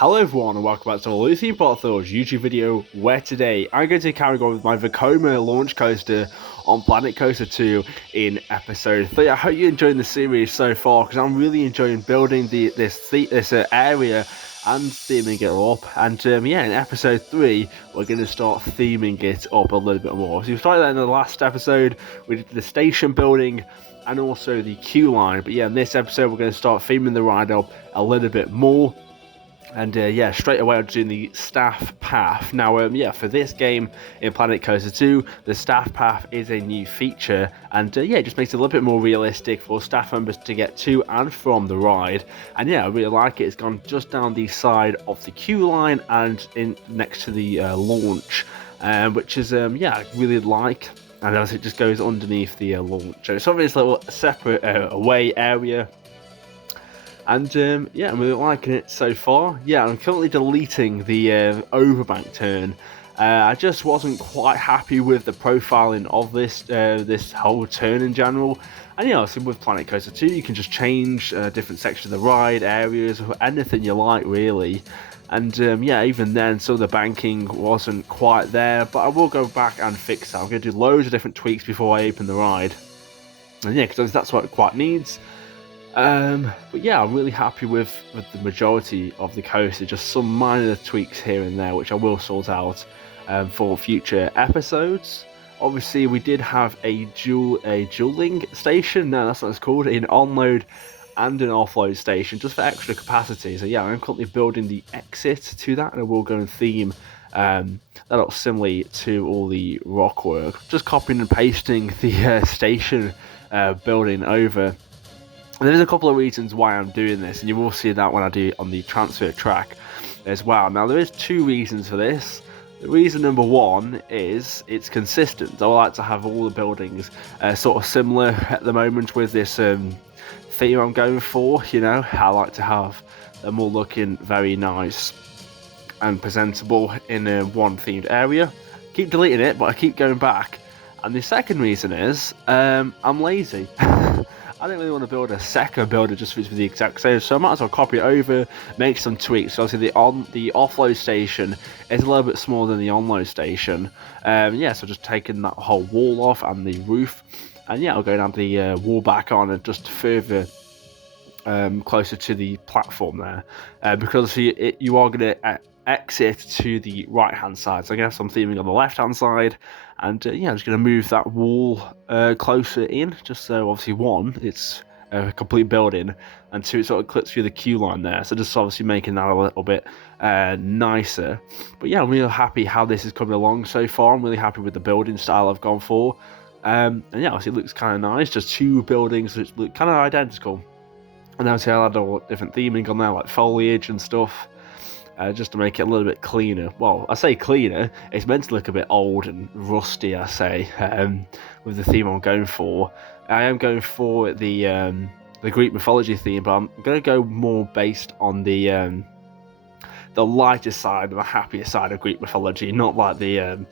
Hello everyone and welcome back to the Theme Park Thoughts YouTube video, where today I'm going to carry on with my Vekoma launch coaster on Planet Coaster 2 in episode 3. I hope you're enjoying the series so far, because I'm really enjoying building this area and theming it up. And yeah, in episode 3 we're going to start theming it up a little bit more. So we started that in the last episode. We did the station building and also the queue line, but yeah, in this episode we're going to start theming the ride up a little bit more. And yeah, straight away I'm doing the staff path. Now, yeah, for this game in Planet Coaster 2, the staff path is a new feature, and yeah, it just makes it a little bit more realistic for staff members to get to and from the ride. And yeah, I really like it. It's gone just down the side of the queue line and in next to the launch, which is yeah, I really like. And as it just goes underneath the launch, so it's obviously a little separate away area. And yeah, I'm really liking it so far. Yeah, I'm currently deleting the overbank turn. I just wasn't quite happy with the profiling of this whole turn in general. And yeah, so with Planet Coaster 2, you can just change different sections of the ride, areas, or anything you like, really. And yeah, even then, some of the banking wasn't quite there. But I will go back and fix that. I'm going to do loads of different tweaks before I open the ride. And yeah, because that's what it quite needs. But yeah, I'm really happy with the majority of the coaster. Just some minor tweaks here and there, which I will sort out for future episodes. Obviously, we did have a dueling station. No, that's what it's called. An onload and an offload station, just for extra capacity. So yeah, I'm currently building the exit to that, and I will go and theme that up similarly to all the rock work. Just copying and pasting the station building over. And there's a couple of reasons why I'm doing this, and you will see that when I do it on the transfer track as well. Now, there is two reasons for this. The reason number one is it's consistent. I like to have all the buildings sort of similar at the moment with this theme I'm going for. You know, I like to have them all looking very nice and presentable in one themed area. Keep deleting it, but I keep going back. And the second reason is I'm lazy. I don't really want to build a second builder just for the exact same, so I might as well copy it over, make some tweaks. So obviously the offload station is a little bit smaller than the onload station. Yeah, so just taking that whole wall off and the roof, and yeah, I'll go down the wall back on and just further closer to the platform there, because you are going to exit to the right hand side. So I guess I'm theming on the left hand side, and yeah, I'm just going to move that wall closer in, just so obviously one, it's a complete building, and two, it sort of clips through the queue line there, so just obviously making that a little bit nicer. But yeah, I'm really happy how this is coming along so far. I'm really happy with the building style I've gone for, and yeah, obviously it looks kind of nice, just two buildings which look kind of identical. And obviously I'll add all different theming on there, like foliage and stuff, just to make it a little bit cleaner. Well, I say cleaner, it's meant to look a bit old and rusty, I say, with the theme I'm going for. I am going for the Greek mythology theme, but I'm going to go more based on the lighter side, the happier side of Greek mythology, not like the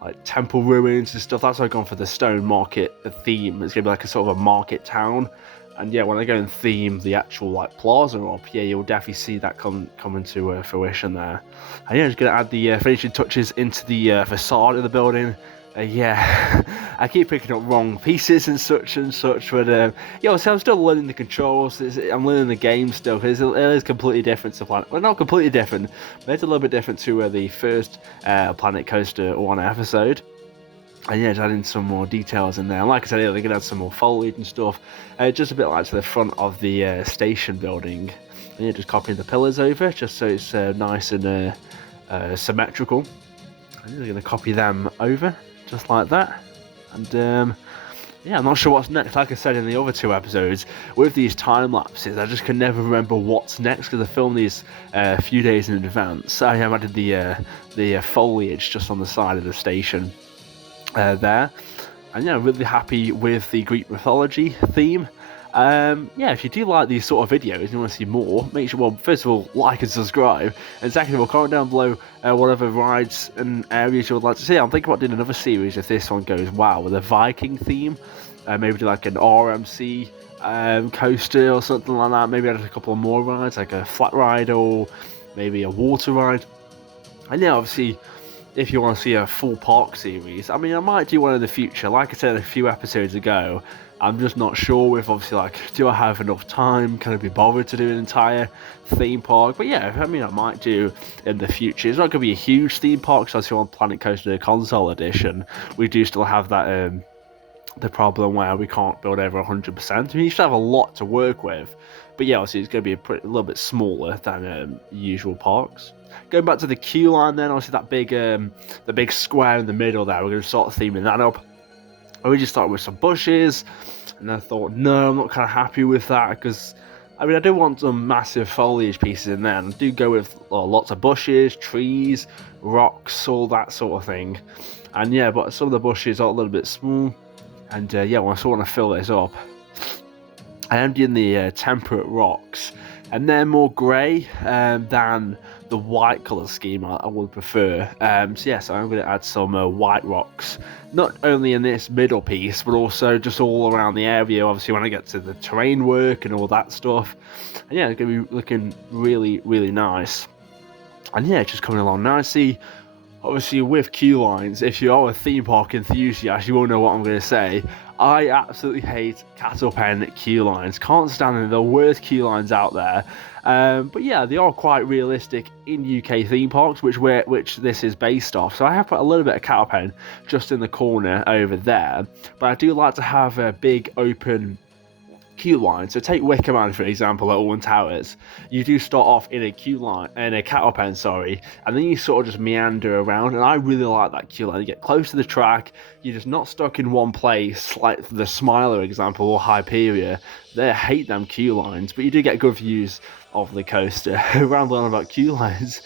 like temple ruins and stuff. That's why I've gone for the stone market theme. It's going to be like a sort of a market town. And yeah, when I go and theme the actual like plaza up, yeah, you'll definitely see that come into fruition there. And yeah, just gonna add the finishing touches into the facade of the building. Yeah, I keep picking up wrong pieces and such, but yeah, so I'm still learning the controls. I'm learning the game still, because it is completely different to Planet. Well, not completely different, but it's a little bit different to the first Planet Coaster 1 episode. And yeah, just adding some more details in there. And like I said earlier, they're going to add some more foliage and stuff. Just a bit like to the front of the station building. And yeah, just copying the pillars over, just so it's nice and symmetrical. And they're going to copy them over, just like that. And yeah, I'm not sure what's next. Like I said in the other two episodes, with these time lapses, I just can never remember what's next, because I filmed these a few days in advance. I have added the foliage just on the side of the station. There, and yeah, I'm really happy with the Greek mythology theme. Yeah, if you do like these sort of videos and you want to see more, make sure, well, first of all, like and subscribe, and second of all, comment down below whatever rides and areas you would like to see. I'm thinking about doing another series if this one goes well, with a Viking theme, maybe do like an RMC coaster or something like that. Maybe add a couple of more rides, like a flat ride or maybe a water ride. And yeah, obviously, if you want to see a full park series, I mean, I might do one in the future. Like I said a few episodes ago, I'm just not sure if, obviously, like, do I have enough time? Can I be bothered to do an entire theme park? But yeah, I mean, I might do in the future. It's not going to be a huge theme park, so obviously on Planet Coaster Console Edition, we do still have that the problem where we can't build over 100%. I mean, you still have a lot to work with, but yeah, obviously it's going to be a little bit smaller than usual parks. Going back to the queue line, then obviously that the big square in the middle there, we're going to start theming that up. I originally started with some bushes, and I thought, no, I'm not kind of happy with that, because I mean, I do want some massive foliage pieces in there, and I do go with lots of bushes, trees, rocks, all that sort of thing. And yeah, but some of the bushes are a little bit small. And yeah, I still want to fill this up. I am doing the temperate rocks, and they're more grey than the white colour scheme I would prefer. So yes, I'm going to add some white rocks, not only in this middle piece, but also just all around the area, obviously when I get to the terrain work and all that stuff. And yeah, it's going to be looking really, really nice. And yeah, it's just coming along nicely. Obviously, with queue lines, if you are a theme park enthusiast, you will know what I'm going to say. I absolutely hate cattle pen queue lines. Can't stand them. They're the worst queue lines out there. But yeah, they are quite realistic in UK theme parks, which this is based off. So I have put a little bit of cattle pen just in the corner over there. But I do like to have a big open queue line. So take Vekoma for example at Alton Towers. You do start off in a queue line, in a cattle pen, sorry, and then you sort of just meander around, and I really like that queue line. You get close to the track, you're just not stuck in one place like the Smiler example or Hyperia. They hate them queue lines, but you do get good views of the coaster. Rambling on about queue lines.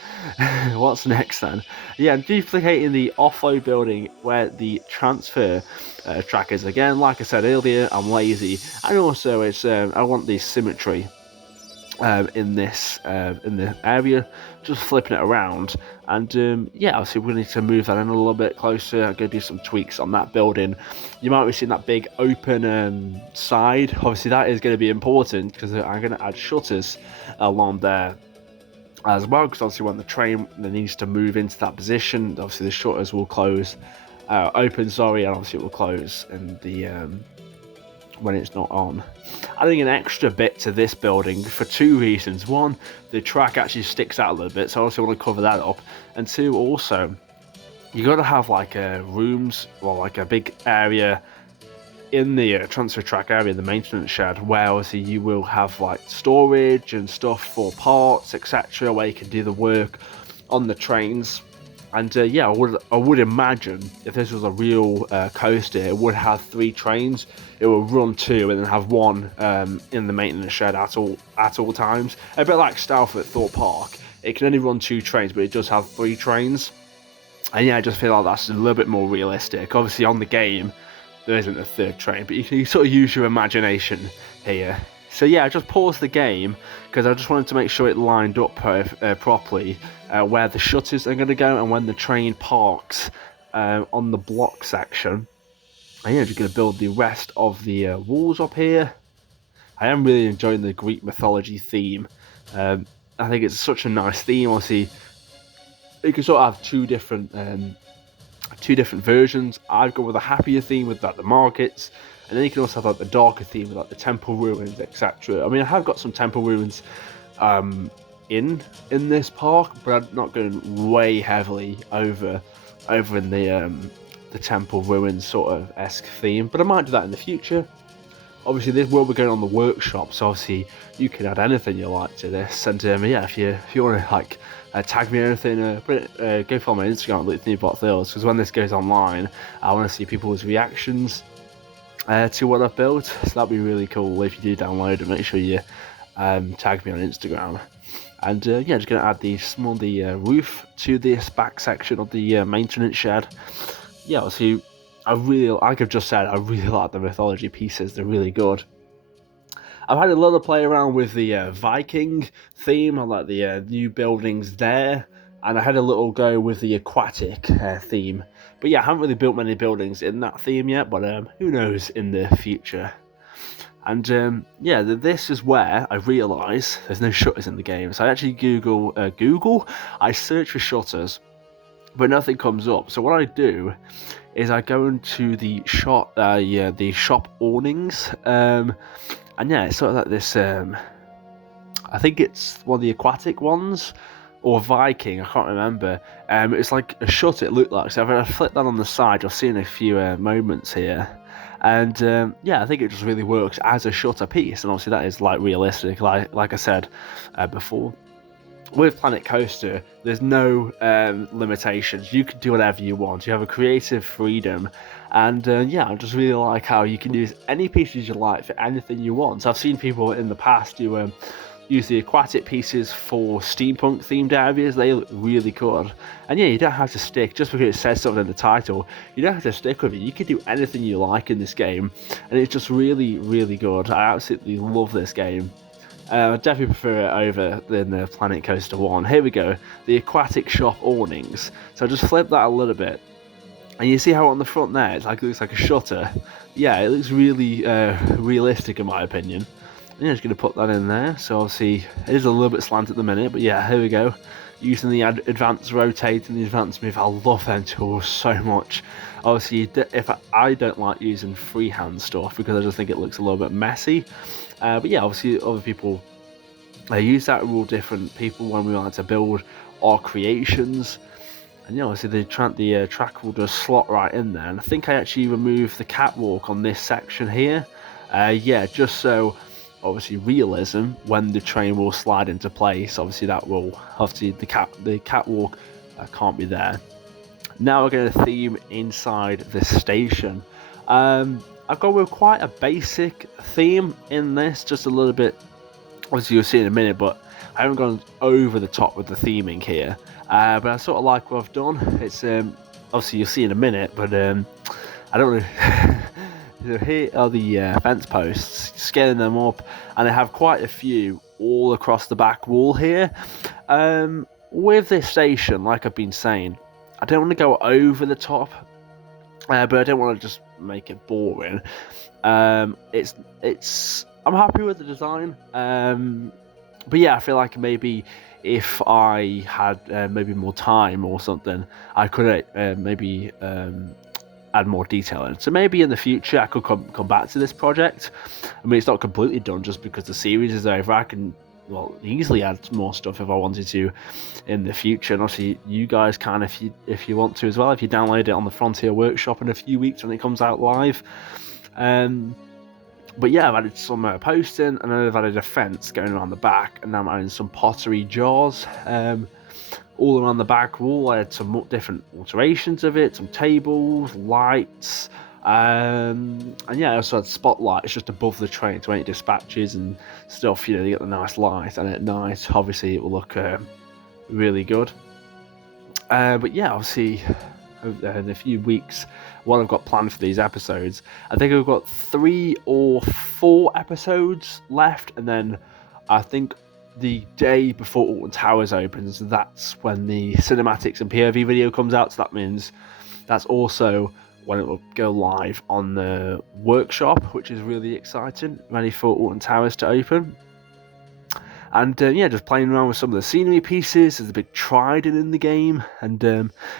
What's next then? Yeah, I'm duplicating the offload building where the transfer track is. Again, like I said earlier, I'm lazy, and also it's I want the symmetry in the area, just flipping it around. And yeah, obviously we need to move that in a little bit closer. I'm going to do some tweaks on that building. You might be seeing that big open side. Obviously that is going to be important because I'm going to add shutters along there as well, because obviously when the train needs to move into that position, obviously the shutters will close open, sorry, and obviously it will close in the when it's not on. Adding an extra bit to this building for two reasons. One, the track actually sticks out a little bit, so I also want to cover that up. And two, also, you got to have like rooms or like a big area in the transfer track area, the maintenance shed, where obviously you will have like storage and stuff for parts, etc., where you can do the work on the trains. And yeah, I would imagine if this was a real coaster, it would have 3 trains. It would run 2 and then have 1 in the maintenance shed at all times. A bit like Stalford at Thorpe Park. It can only run 2 trains, but it does have 3 trains. And yeah, I just feel like that's a little bit more realistic. Obviously, on the game, there isn't a 3rd train, but you can sort of use your imagination here. So yeah, I just paused the game because I just wanted to make sure it lined up properly where the shutters are going to go and when the train parks on the block section. And yeah, just going to build the rest of the walls up here. I am really enjoying the Greek mythology theme. I think it's such a nice theme. Obviously, you can sort of have two different versions. I've gone with a happier theme with like the markets, and then you can also have like the darker theme with like the temple ruins, etc. I mean, I have got some temple ruins in this park, but I'm not going way heavily over in the temple ruins sort of esque theme. But I might do that in the future. Obviously, this will be going on the workshop, so obviously you can add anything you like to this. And yeah, if you want to like tag me or anything, go follow my Instagram at LukeThemeParkTales, because when this goes online, I want to see people's reactions to what I've built. So that'd be really cool if you do download it. Make sure you tag me on Instagram. And yeah, just going to add the roof to this back section of the maintenance shed. Yeah, obviously, like I've just said, I really like the mythology pieces. They're really good. I've had a lot of play around with the Viking theme. I like the new buildings there. And I had a little go with the aquatic theme. But yeah, I haven't really built many buildings in that theme yet, but who knows in the future. And yeah, this is where I realise there's no shutters in the game. So I actually I search for shutters, but nothing comes up. So what I do is I go into the shop, the shop awnings, and yeah, it's sort of like this. I think it's one of the aquatic ones, or Viking. I can't remember. It's like a shutter. It looked like. So if I flip that on the side, you'll see in a few moments here. And yeah, I think it just really works as a shutter piece, and obviously that is like realistic, like I said before. With Planet Coaster, there's no limitations. You can do whatever you want. You have a creative freedom, and yeah, I just really like how you can use any pieces you like for anything you want. So I've seen people in the past do use the aquatic pieces for steampunk themed areas. They look really good, and yeah, you don't have to stick just because it says something in the title. You don't have to stick with it. You can do anything you like in this game, and it's just really good. I absolutely love this game. I definitely prefer it over than the Planet Coaster 1. Here we go, the aquatic shop awnings. So just flip that a little bit, and you see how on the front there it looks like a shutter. Yeah, it looks really realistic in my opinion. And yeah, just going to put that in there. So obviously it is a little bit slant at the minute, but yeah, here we go. Using the advanced rotate and the advanced move, I love them tools so much. Obviously, if I don't like using freehand stuff because I just think it looks a little bit messy. But yeah, obviously other people use that. We're all different people when we like to build our creations. And yeah, obviously the track will just slot right in there. And I think I actually removed the catwalk on this section here. Yeah, just so obviously realism when the train will slide into place. Obviously the catwalk can't be there. Now we're going to theme inside the station. I've gone with quite a basic theme in this, just a little bit, obviously you'll see in a minute, but I haven't gone over the top with the theming here. But I sort of like what I've done. It's obviously you'll see in a minute, but I don't really... So here are the fence posts, scaling them up, and I have quite a few all across the back wall here. With this station, like I've been saying, I don't want to go over the top, but I don't want to just make it boring. I'm happy with the design, but yeah, I feel like maybe if I had maybe more time or something, I could maybe add more detail in. So maybe in the future I could come back to this project. I mean, it's not completely done just because the series is over. I can easily add more stuff if I wanted to in the future, and obviously you guys can if you want to as well, if you download it on the Frontier Workshop in a few weeks when it comes out live. But yeah, I've added some posting, and then I've added a fence going around the back, and now I'm adding some pottery jars all around the back wall. I had some different alterations of it, some tables, lights, and yeah, I also had spotlights just above the train to any dispatches and stuff. You get the nice light, and at night, obviously, it will look really good. But yeah, obviously, in a few weeks, what I've got planned for these episodes, I think I've got 3 or 4 episodes left, and then I think the day before Alton Towers opens, that's when the cinematics and POV video comes out. So that means that's also when it will go live on the workshop, which is really exciting, ready for Alton Towers to open. And yeah, just playing around with some of the scenery pieces. There's a big trident in the game, and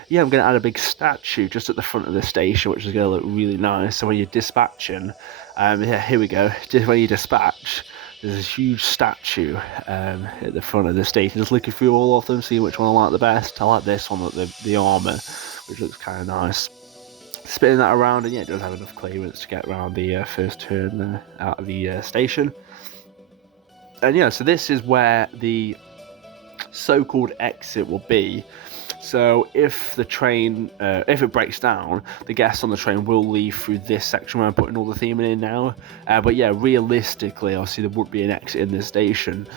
yeah, I'm going to add a big statue just at the front of the station, which is going to look really nice. So when you're dispatching, yeah, here we go. Just when you dispatch, there's this huge statue at the front of the station. Just looking through all of them, seeing which one I like the best. I like this one, the armour, which looks kind of nice. Spinning that around, and yeah, it does have enough clearance to get around the first turn out of the station. And yeah, so this is where the so-called exit will be. So if the train, if it breaks down, the guests on the train will leave through this section where I'm putting all the theming in now. But yeah, realistically, obviously there would be an exit in this station.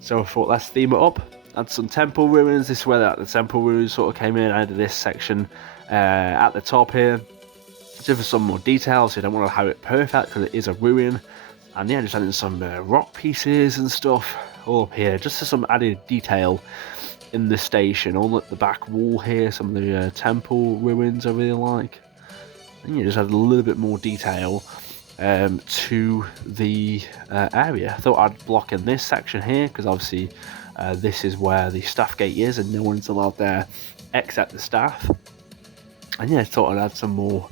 So I thought, let's theme it up. Add some temple ruins. This is where the temple ruins sort of came in. I added this section at the top here, just for some more details. So I don't want to have it perfect because it is a ruin. And yeah, just adding some rock pieces and stuff all up here, just for some added detail in the station. All at the back wall here, some of the temple ruins I really like. And yeah, just add a little bit more detail to the area. I thought I'd block in this section here because obviously this is where the staff gate is and no one's allowed there except the staff. And yeah, I thought I'd add some more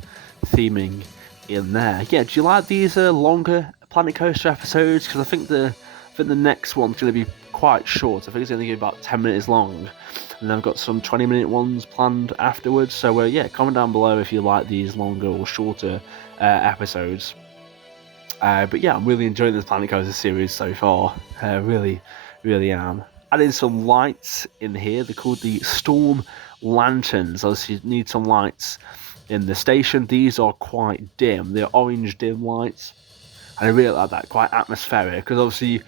theming in there. Yeah, do you like these longer Planet Coaster episodes? Because I think the next one's going to be quite short. I think it's only going to be about 10 minutes long. And then I've got some 20-minute ones planned afterwards. So yeah, comment down below if you like these longer or shorter episodes. But yeah, I'm really enjoying this Planet Coaster series so far. Really am. Added some lights in here. They're called the Storm Lanterns. Obviously, you need some lights in the station. These are quite dim. They're orange dim lights. And I really like that, quite atmospheric. Because obviously,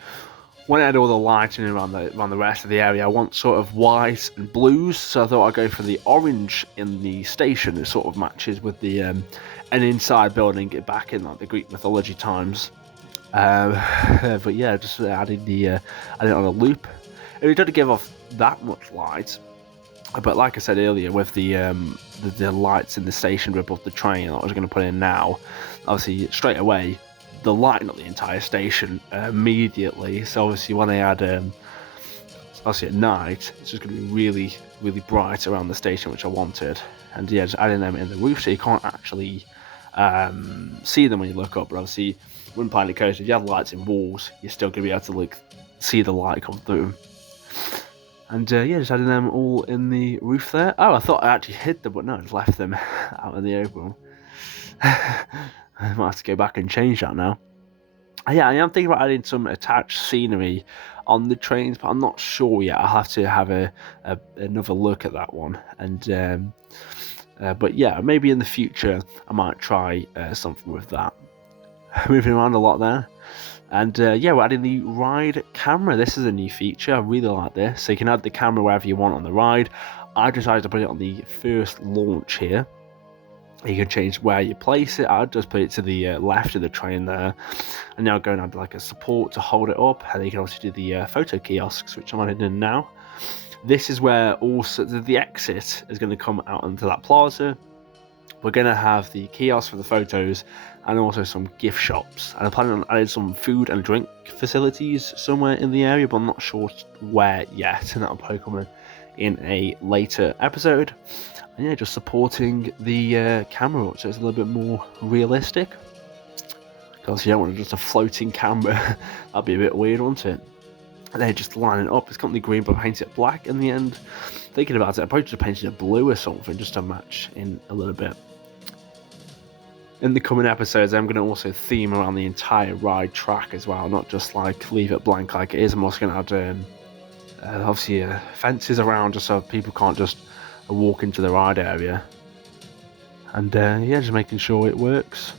when I had all the lighting around the rest of the area, I want sort of white and blues. So I thought I'd go for the orange in the station. It sort of matches with the an inside building it back in like the Greek mythology times. But yeah, just added it on a loop. It doesn't give off that much light, but like I said earlier, with the lights in the station above the train that I was going to put in now, obviously straight away the lighting up the entire station immediately. So obviously when I add obviously at night, it's just going to be really bright around the station, which I wanted. And yeah, just adding them in the roof so you can't actually see them when you look up. But obviously, when Planet Coaster, if you have lights in walls, you're still going to be able to see the light come through. And yeah, just adding them all in the roof there. Oh, I thought I actually hid them, but no, I just left them out in the open. I might have to go back and change that now. Yeah, I am thinking about adding some attached scenery on the trains, but I'm not sure yet. I'll have to have another look at that one. And but yeah, maybe in the future I might try something with that. Moving around a lot there. And yeah, we're adding the ride camera. This is a new feature. I really like this. So you can add the camera wherever you want on the ride. I decided to put it on the first launch here. You can change where you place it. I'll just put it to the left of the train there. And now go and add like a support to hold it up. And you can also do the photo kiosks, which I'm adding in now. This is where also the exit is going to come out into that plaza. We're going to have the kiosks for the photos and also some gift shops. And I'm planning on adding some food and drink facilities somewhere in the area, but I'm not sure where yet. And that'll probably come in a later episode. And yeah, just supporting the camera so it's a little bit more realistic. Because you don't want just a floating camera. That'd be a bit weird, wouldn't it? And then just line it up. It's completely green, but paint it black in the end. Thinking about it, I probably just painted it blue or something just to match in a little bit. In the coming episodes, I'm going to also theme around the entire ride track as well, not just like leave it blank like it is. I'm also going to add obviously fences around just so people can't just walk into the ride area. And yeah, just making sure it works.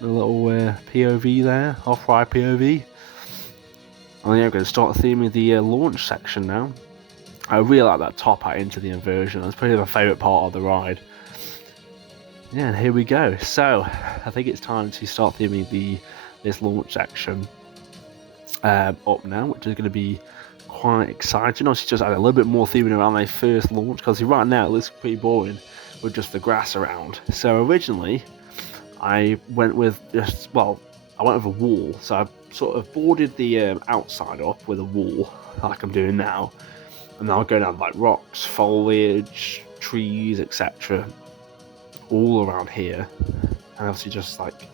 A little POV there, off-ride POV. And yeah, I'm going to start theming the launch section now. I really like that top hat into the inversion. That's probably my favourite part of the ride. Yeah, and here we go. So, I think it's time to start theming this launch section up now, which is going to be quite exciting. Obviously, just add a little bit more theming around my first launch, because right now it looks pretty boring with just the grass around. So originally, I went with I went with a wall. So I sort of boarded the outside up with a wall, like I'm doing now. And then I'll go down like rocks, foliage, trees, etc. all around here. And obviously just like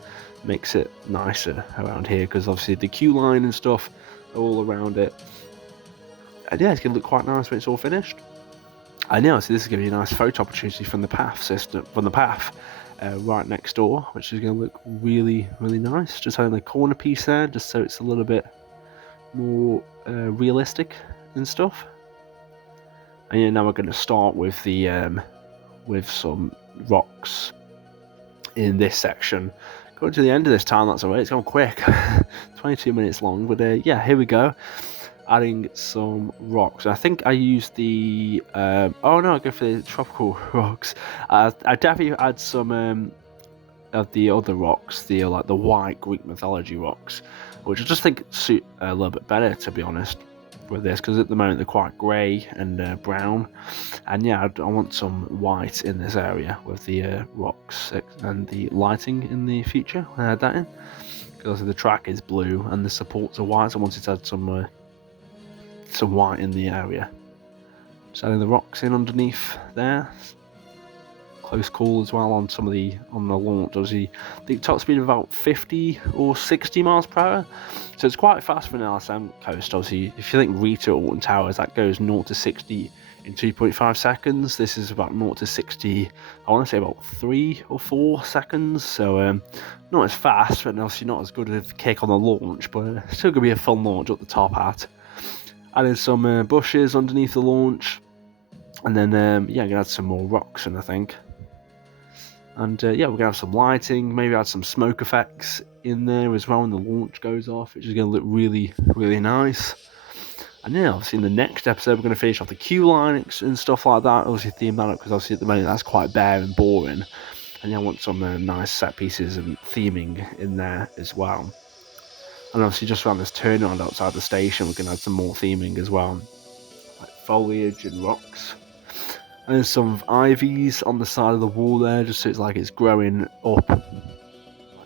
makes it nicer around here, because obviously the queue line and stuff are all around it. And yeah, it's going to look quite nice when it's all finished. I know, so this is going to be a nice photo opportunity from the path system, right next door, which is going to look really nice. Just having the corner piece there, just so it's a little bit more realistic and stuff. And yeah, now we're going to start with the with some rocks in this section. Going to the end of this time, that's alright. It's gone quick, 22 minutes long. But yeah, here we go. Adding some rocks. I think I used the oh no, I go for the tropical rocks. I definitely add some of the other rocks, the like the white Greek mythology rocks, which I just think suit a little bit better, to be honest. with this, because at the moment they're quite grey and brown, and yeah, I want some white in this area with the rocks and the lighting in the future. I add that in because the track is blue and the supports are white, so I wanted to add some white in the area. Just adding the rocks in underneath there. Close call as well on on the launch. Obviously, the top speed of about 50 or 60 miles per hour, so it's quite fast for an LSM coaster. Obviously, if you think Rita or Alton Towers, that goes 0 to 60 in 2.5 seconds. This is about 0 to 60, I want to say about 3 or 4 seconds. So not as fast, but obviously not as good of a kick on the launch, but still gonna be a fun launch up the top hat. Added some bushes underneath the launch, and then yeah, I'm gonna add some more rocks in, I think. And yeah, we're going to have some lighting, maybe add some smoke effects in there as well when the launch goes off, which is going to look really, really nice. And yeah, obviously in the next episode, we're going to finish off the queue line and stuff like that. Obviously theme that up, because obviously at the moment that's quite bare and boring. And yeah, I want some nice set pieces and theming in there as well. And obviously just around this turnaround outside the station, we're going to add some more theming as well, like foliage and rocks. And there's some ivies on the side of the wall there, just so it's like it's growing up. I'm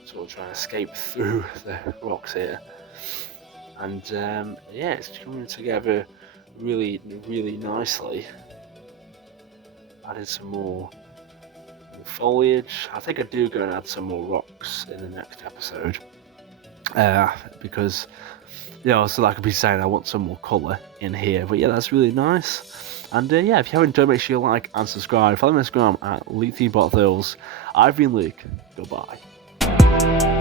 sort of trying to escape through the rocks here. And yeah, it's coming together really, really nicely. Added some more foliage. I think I do go and add some more rocks in the next episode. Because, yeah, so like I could be saying I want some more colour in here. But yeah, that's really nice. And yeah, if you haven't done, make sure you like and subscribe. Follow me on Instagram at LukeThemeBotThills. I've been Luke. Goodbye.